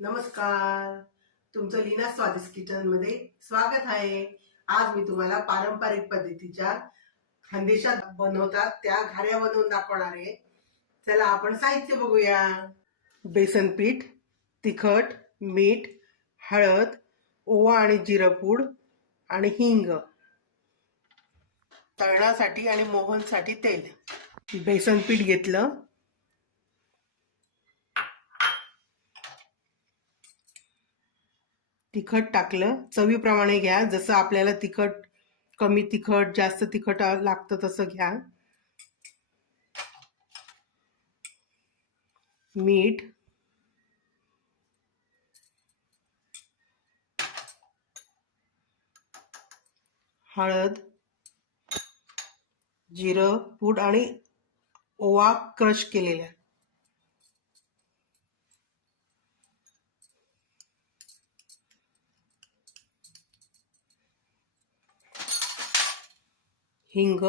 नमस्कार. तुमचं लीना स्वादिष्ट किचनमध्ये स्वागत आहे. आज मी तुम्हाला पारंपरिक पद्धतीच्या खानदेशात बनवतात त्या घाऱ्या बनवून दाखवणार आहे. चला आपण साहित्य बघूया. बेसन पीठ तिखट मीठ हळद ओवा आणि जिरपूड आणि हिंग. तळणासाठी आणि मोहनसाठी तेल. बेसन पीठ घेतलं. तिखट टाकलं. चवीप्रमाणे घ्या. जसं आपल्याला तिखट कमी तिखट जास्त तिखट लागतं तसं घ्या. मीठ. हळद. जिरं पूड आणि ओवा क्रश केलेल्या. हिंग.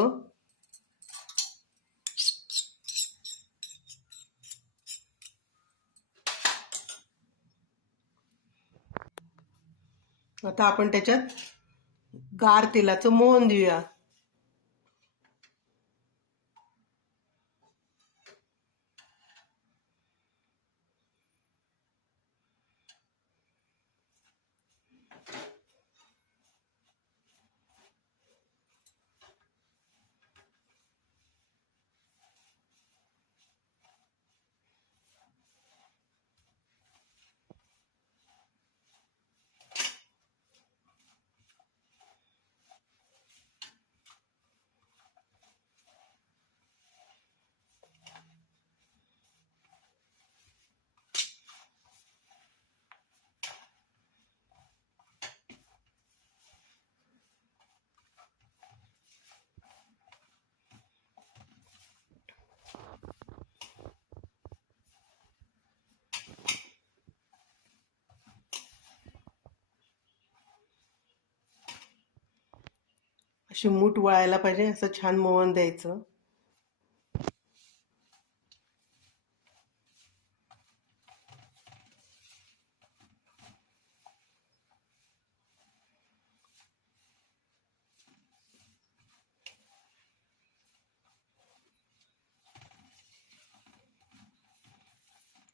आता आपण त्याच्यात गार तेलाचं मोहन देऊया. मूठ वळायला पाहिजे असं छान मोहन द्यायचं.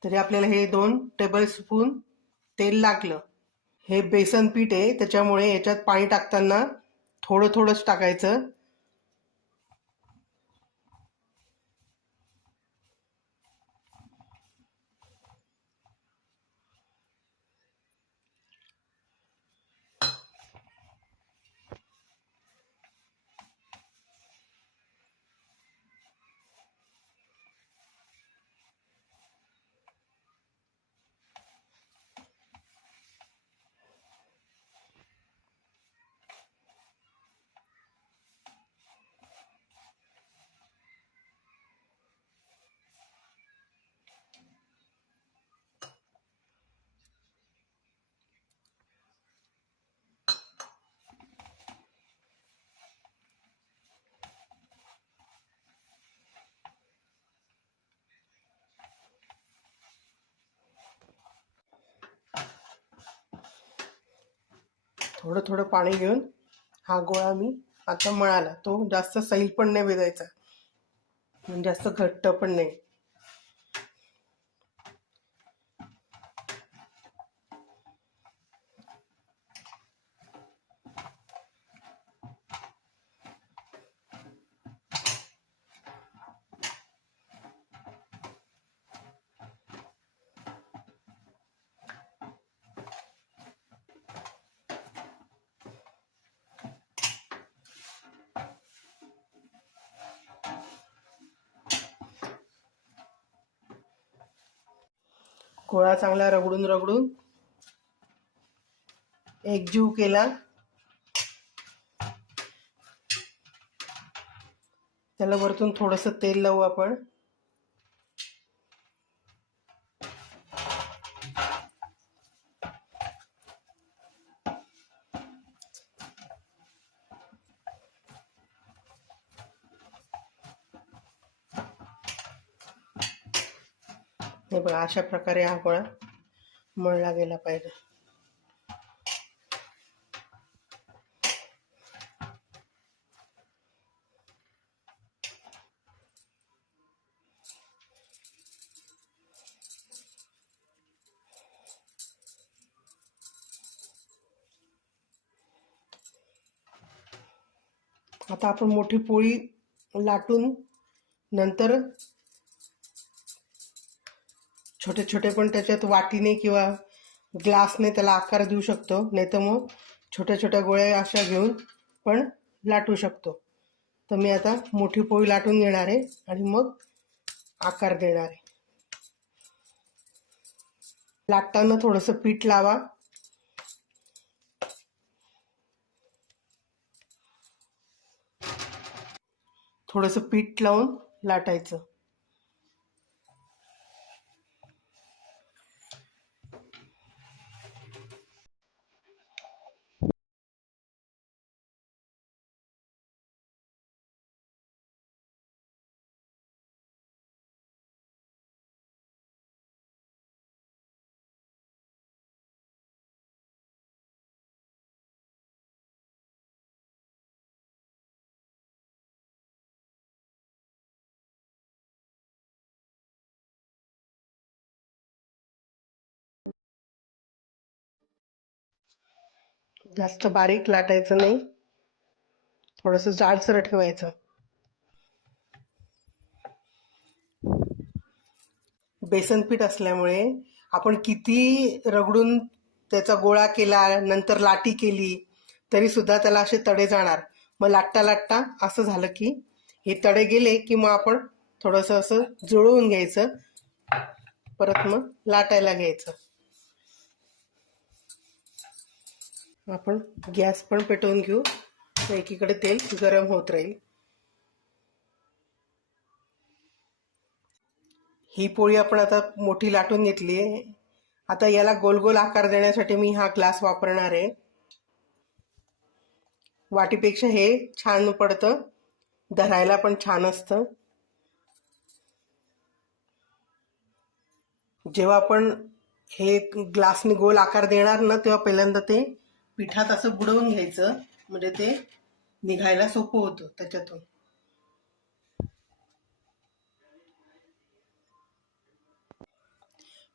तरी आपल्याला हे दोन टेबल स्पून तेल लागलं. हे बेसन पीठ आहे त्याच्यामुळे याच्यात पाणी टाकताना थोडं थोडंच टाकायचं. थोडं थोडं पाणी घेऊन हा गोळा मी आता मळाला. तो जास्त सैल पण नाही भेजायचा म्हणजे जास्त घट्ट पण नाही. गोळा चांगला रगडून रगडून. एकजीव केला. त्याला वरतून थोडंसं तेल लावू आपण. हे बघा अशा प्रकारे हा गोळा मळला गेला पाहिजे. आता आपण मोठी पोळी लाटून नंतर छोटे छोटे पण त्याच्यात वाटीने किंवा ग्लासने त्याला आकार देऊ शकतो. नाही तर मग छोट्या छोट्या गोळ्या अशा घेऊन पण लाटू शकतो. तर मी आता मोठी पोळी लाटून घेणार आहे आणि मग आकार देणार आहे. लाटताना थोडंसं पीठ लावा. थोडंसं पीठ लावून लाटायचं. जास्त बारीक लाटायचं नाही. थोडंसं जाडसर ठेवायचं. बेसन पीठ असल्यामुळे आपण किती रगडून त्याचा गोळा केला नंतर लाटी केली तरी सुद्धा त्याला असे तडे जाणार. मग लाटता लाटता असं झालं की हे तडे गेले की मग आपण थोडंसं असं जुळवून घ्यायचं. परत मग लाटायला घ्यायचं. आपण गॅस पण पेटवून घेऊ. एकीकडे तेल गरम होत राहील. ही पोळी आपण आता मोठी लाटून घेतली आहे. आता याला गोल गोल आकार देण्यासाठी मी हा ग्लास वापरणार आहे. वाटीपेक्षा हे छान पडतं. धरायला पण छान असतं. जेव्हा आपण हे ग्लासने गोल आकार देणार ना तेव्हा पहिल्यांदा ते पिठात असं बुडवून घ्यायचं म्हणजे ते निघायला सोपं होतं त्याच्यातून.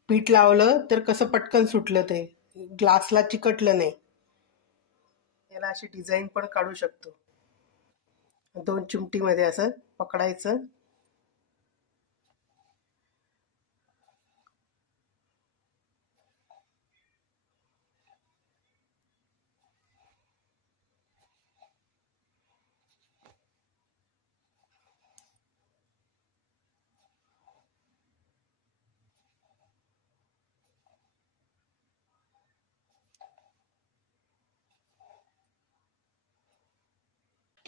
पीठ लावलं तर कसं पटकन सुटलं ते. ग्लासला चिकटलं नाही. याला अशी डिझाईन पण काढू शकतो. दोन चिमटीमध्ये असं पकडायचं.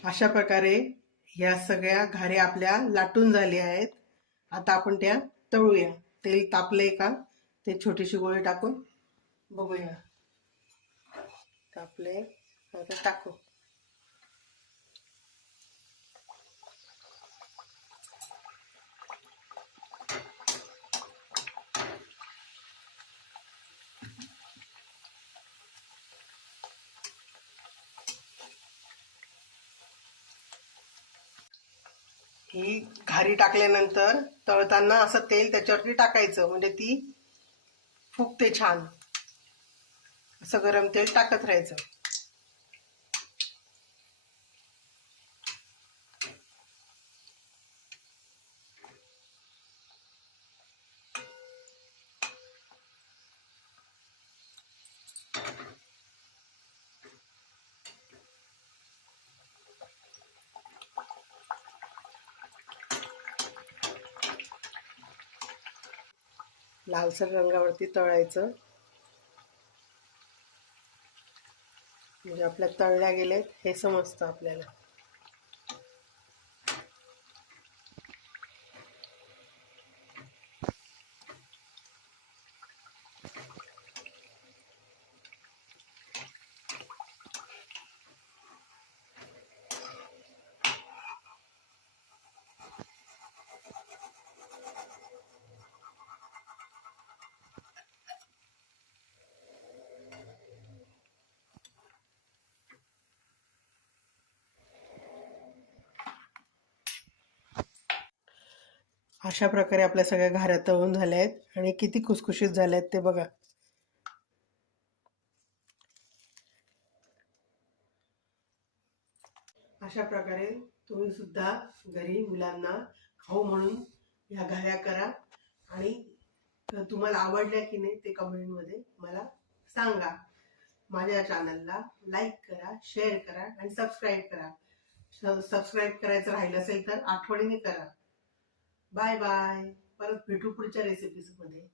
अशा प्रकारे ह्या सगळ्या घाऱ्या आपल्या लाटून झाल्या आहेत. आता आपण त्या तळूया. तेल तापलंय का? ते छोटीशी गोळी टाकून बघूया. तापले आता टाकू. ही घारी टाकल्यानंतर तळताना असं तेल त्याच्यावरती टाकायचं. म्हणजे ती फुगते छान. असं गरम तेल टाकत राहायचं. लालसर रंगावरती तळायचं. म्हणजे आपल्या तळल्या गेलेत हे समजतं आपल्याला. अशा प्रकारे आपल्या सगळ्या घाऱ्या तळून झाल्या आहेत आणि किती खुसखुशीत झाल्या आहेत ते बघा. अशा प्रकारे तुम्ही सुद्धा घरी मुलांना खाऊ म्हणून ह्या घाऱ्या करा आणि तुम्हाला आवडल्या की नाही ते कमेंटमध्ये मला सांगा. माझ्या चॅनलला लाईक करा शेअर करा आणि सबस्क्राईब करा. सबस्क्राईब करायचं राहिलं असेल तर आठवणीने करा. Bye bye. परत भेटू पुढच्या रेसिपीजमध्ये.